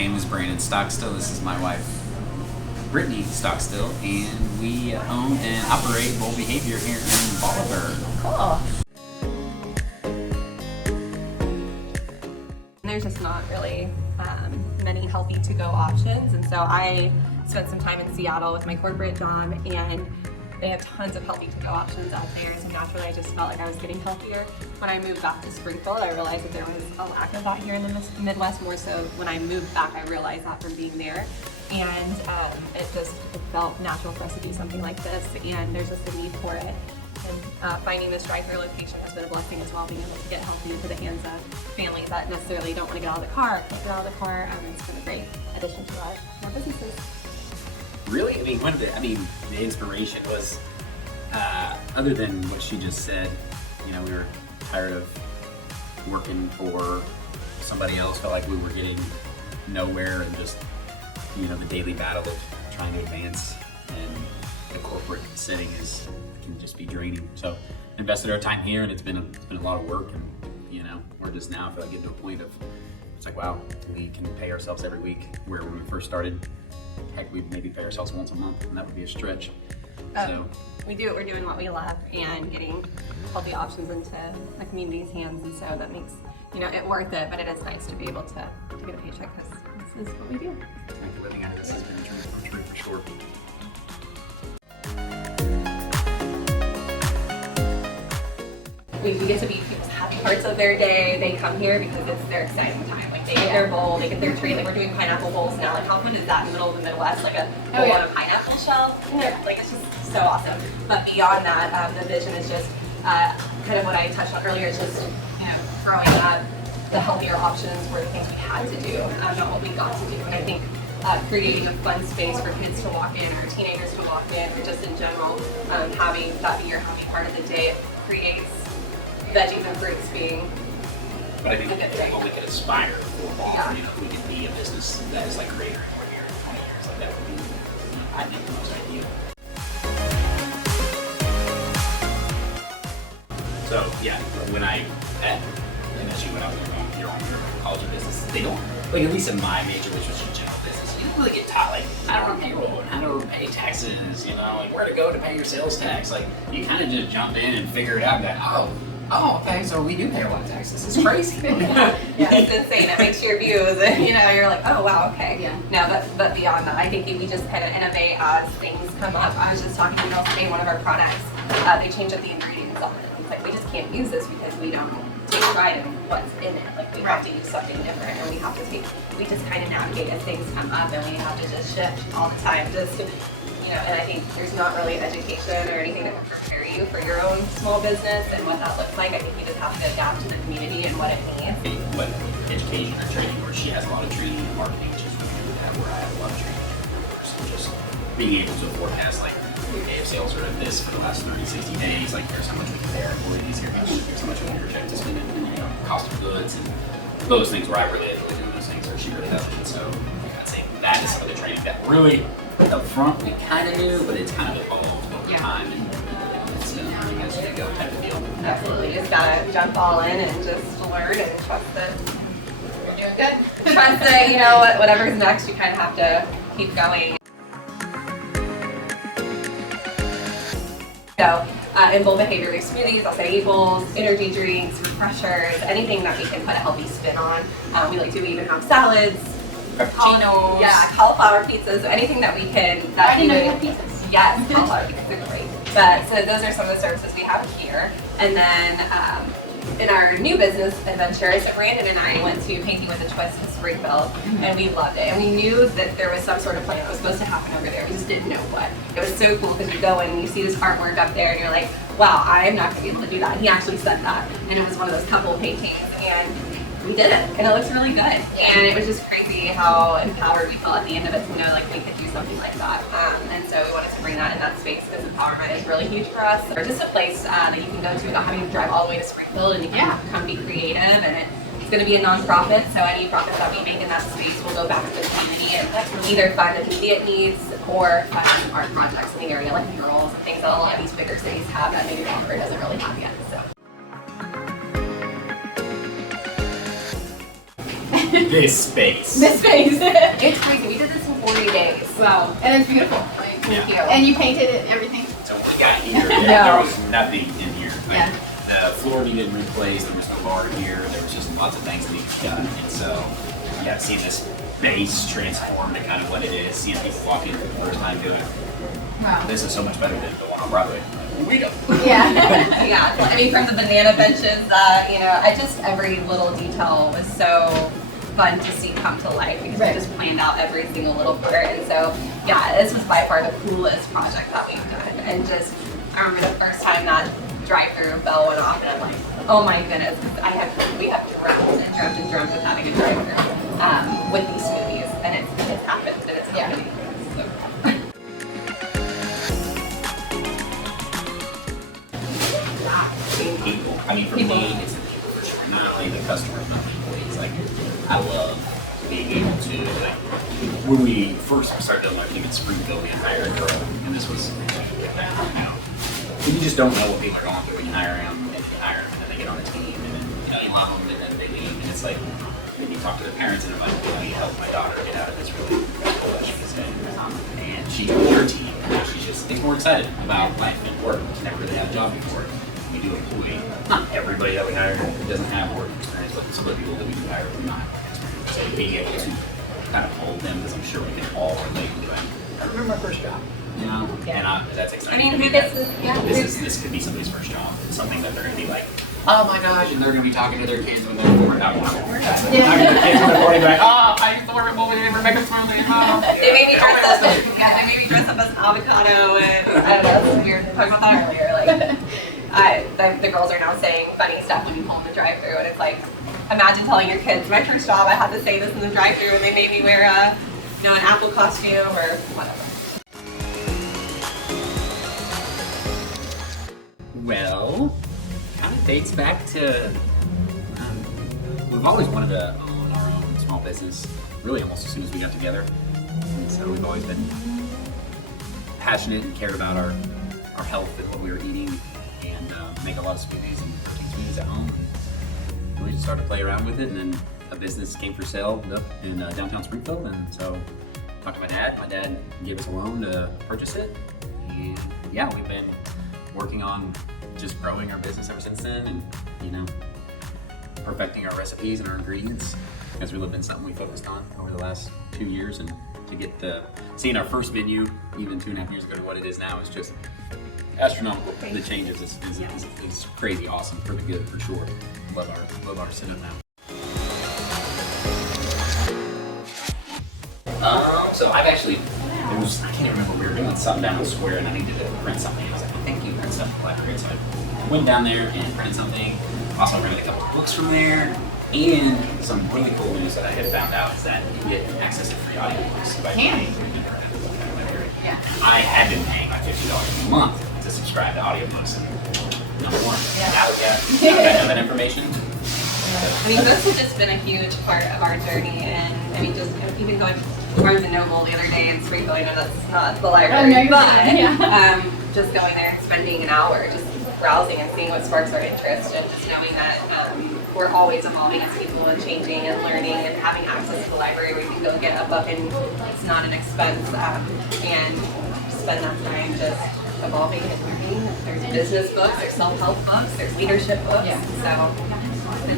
name is Brandon Stockstill. This is my wife, Brittny Stockstill, and we own and operate Bold Behavior here in Bolivar. Cool. There's just not really many healthy to-go options, and so I spent some time in Seattle with my corporate job, and they have tons of healthy to-go options out there. So naturally, I just felt like I was getting healthier. When I moved back to Springfield, I realized that there was a lack of that here in the Midwest. More so, when I moved back, I realized that from being there, and it felt natural for us to do something like this. And there's just a need for it. And finding this drive-thru location has been a blessing as well, being able to get healthy into the hands of families that necessarily don't want to get out of the car, can't get out of the car. It's been a great addition to our businesses. Really? The inspiration was, other than what she just said, we were tired of working for somebody else, felt like we were getting nowhere, and just, the daily battle of trying to advance, and the corporate setting can just be draining. So invested our time here, and it's been a lot of work, and we're just now, I feel like, getting to a point of, it's like, wow, we can pay ourselves every week, where when we first started, heck, we'd maybe pay ourselves once a month, and that would be a stretch. So we're doing what we love and getting healthy options into the community's hands, and so that makes it worth it. But it is nice to be able to get a paycheck, because this is what we do. Living out of this has been a dream for sure. We get to be people's happy parts of their day. They come here because it's their exciting time. Like, they get their bowl, they get their treat. Like, we're doing pineapple bowls now. Like, how fun is that in the middle of the Midwest? Like a bowl on a pineapple shell. Like, it's just so awesome. But beyond that, the vision is just kind of what I touched on earlier. It's just throwing up the healthier options were the things we had to do, not what we got to do. And I think creating a fun space for kids to walk in, or teenagers to walk in, or just in general, having that be your happy part of the day, creates veggies and fruits being. But I think what we could aspire for Bolivar, if we could be a business that is like Creator and we're here in 20 years, like that would be, I think, the most ideal. So yeah, when and as you went out there, your own college of business, they don't, like, at least in my major, which was in general business, you don't really get taught, like, how to run payroll and how to pay taxes, like where to go to pay your sales tax. Like, you kind of just jump in and figure it out, that, oh, okay, so we do pay a lot of taxes. It's crazy. Yeah, it's insane. It makes your views, and you're like, oh wow, okay. Yeah. No, but beyond that, I think we just kind of innovate as things come up. I was just talking to girls today, one of our products, they changed up the ingredients on it. It's like, we just can't use this because we don't take pride in what's in it. Like, we have to use something different, and we just kind of navigate as things come up, and we have to just shift all the time. And I think there's not really education or anything that can prepare you for your own small business and what that looks like. I think you just have to adapt to the community and what it needs. But education or training, where she has a lot of training in marketing, which is where I have a lot of training. So just being able to forecast, like, okay, if sales are at this for the last 30, 60 days, like, here's how much we can pay our employees, here's how much we can project to spend in cost of goods, and those things where I really do those things, or she really doesn't. So I'd say that is some of the training that really, up front, we kind of knew, but it's kind of evolved over time, and it's as you go type of deal. Absolutely, you just gotta jump all in and just learn and trust that you're doing good. Trust that whatever's next, you kind of have to keep going. So in Bold Behavior, there's smoothies, acai bowls, energy drinks, refreshers, anything that we can put a healthy spin on. We like to even have salads, Frappuccinos. Cauliflower pizzas, anything that we can. I didn't know you had pizzas. Yes, cauliflower pizzas are great. But so those are some of the services we have here. And then in our new business adventure, so Brandon and I went to Painting with a Twist in Springfield, and we loved it. And we knew that there was some sort of plan that was supposed to happen over there. We just didn't know what. It was so cool because you go in and you see this artwork up there, and you're like, wow, I'm not going to be able to do that. And he actually said that. And it was one of those couple paintings, and we did it, and it looks really good. And it was just crazy how empowered we felt at the end of it to know, like, we could do something like that. And so we wanted to bring that in that space, because empowerment is really huge for us. Or just a place that you can go to without having to drive all the way to Springfield, and you can come be creative. And it's going to be a nonprofit, so any profit that we make in that space will go back to the community and either fund immediate needs or fund some art projects in the area, like murals and things that a lot of these bigger cities have that maybe Bolivar doesn't really have yet. So. this space. This space. It's crazy. We did this in 40 days. Wow. And it's beautiful. Like, Thank you. and you painted it, everything. So when we got here, Yeah. there was nothing in here. Like, Yeah. the floor needed replaced, there was no bar here, there was just lots of things that needed done. And so, yeah, seeing this base transform to kind of what it is, seeing people walk in for the first time doing Wow. this is so much better than the one on Broadway. We don't. Yeah. Yeah, I mean, from the banana benches, I just, every little detail was so fun to see come to life because Right. we just planned out every single little part. And so, yeah, this was by far the coolest project that we've done. And just, I remember the first time that drive-through bell went off, and I'm like, oh my goodness, we have dreamt and dreamt and dreamt of having a drive-through with these smoothies, and it's happened, and it's happening. So. People. I mean, for me, it's the people for sure. Not only the customers, not the employees. Like, I love being able to, like, when we first started doing our team in Springfield, we hired a girl, and this was, you just don't know what people are going through when you hire them, and you hire them, and then they get on the team, and then, you love them, and then they leave, and it's like, when you talk to their parents, and they're like, I need help my daughter get out of this really difficult and she joined her team, and she's just, it's more excited about life and work. She never really had a job before. We do employ, not everybody that we hire doesn't have work experience, but some of the people that we do hire do not have experience. So being able to kind of hold them, because I'm sure we can all relate to that. I remember my first job. You know, and that's exciting. I mean, this could be somebody's first job. It's something that they're going to be like, oh my gosh, and they're going to be talking to their kids when they're born. Not talking to their kids when they're born, like, oh, I used to work at Rebecca Smurley. They made me dress up. They made me dress up as an avocado, and I don't know. This is weird. We talked about that earlier. Like, the girls are now saying funny stuff when you pull in the drive-thru, and it's like, imagine telling your kids, my first job, I had to say this in the drive-thru, and they made me wear an apple costume or whatever. Well, kind of dates back to, we've always wanted to own our own small business, really almost as soon as we got together. And so we've always been passionate and cared about our health and what we were eating, and make a lot of smoothies and protein smoothies at home. And we just started to play around with it, and then a business came for sale up in downtown Springfield, and so talked to my dad. My dad gave us a loan to purchase it, and yeah, we've been working on just growing our business ever since then, and perfecting our recipes and our ingredients. That's really been something we focused on over the last 2 years, and to get seeing our first menu even 2.5 years ago to what it is now is just astronomical. The changes is crazy awesome for the good, for sure. Love our setup now. So I've actually, I can't remember, we were doing something down in the square and I needed to print something. I was like, thank you, print stuff collaborate. So I went down there and printed something. Also rented a couple of books from there. And some really cool news that I had found out is that you get access to free audiobooks by paying for the internet. Yeah. I had been paying like $50 a month to subscribe to audiobooks, and number one, now I know that information. I mean, this has just been a huge part of our journey, and I mean, just even going to Barnes and Noble the other day in Springfield. I know that's not the library, but just going there and spending an hour just browsing and seeing what sparks our interest, and just knowing that we're always evolving as people and changing and learning and having access to the library where you can go get a book and it's not an expense, and spend that time just evolving and learning. There's business books, there's self-help books, there's leadership books, so.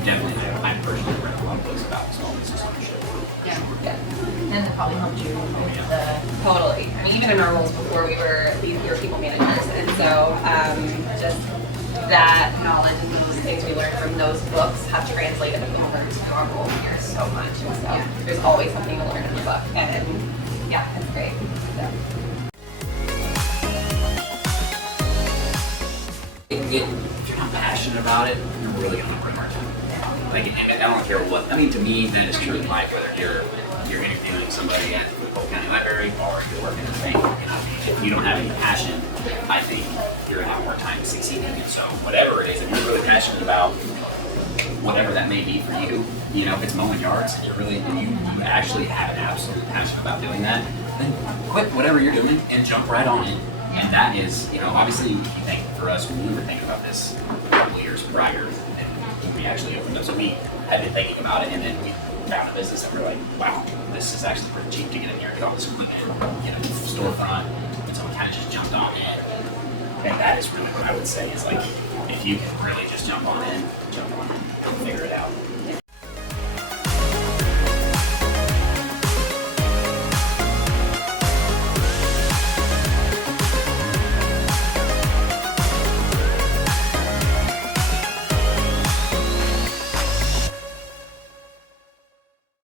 Definitely, I personally read a lot of books about small business ownership. Yeah. And it probably helped you with the... Totally. I mean, even in our roles before, we were people managers, and so just that knowledge and those things we learned from those books have translated over to our role here so much. And so there's always something to learn in the book, and yeah, it's great. So. If you're not passionate about it, you're really gonna have a hard time. Like, and I don't care what. I mean, to me, that is true in life. Whether you're interviewing somebody at the Polk County Library or you're working in a bank, if you don't have any passion, I think you're gonna have a hard time succeeding. And so, whatever it is, if you're really passionate about whatever that may be for you, if it's mowing yards, and you actually have an absolute passion about doing that, then quit whatever you're doing and jump right on it. And that is, obviously, you think for us when we were thinking about this a couple years prior, and we actually opened up. So we had been thinking about it, and then found a business that we're like, wow, this is actually pretty cheap to get in here, get all this equipment, get a storefront, and so we kind of just jumped on in. And that is really what I would say is like, if you can really just jump on in, jump on in.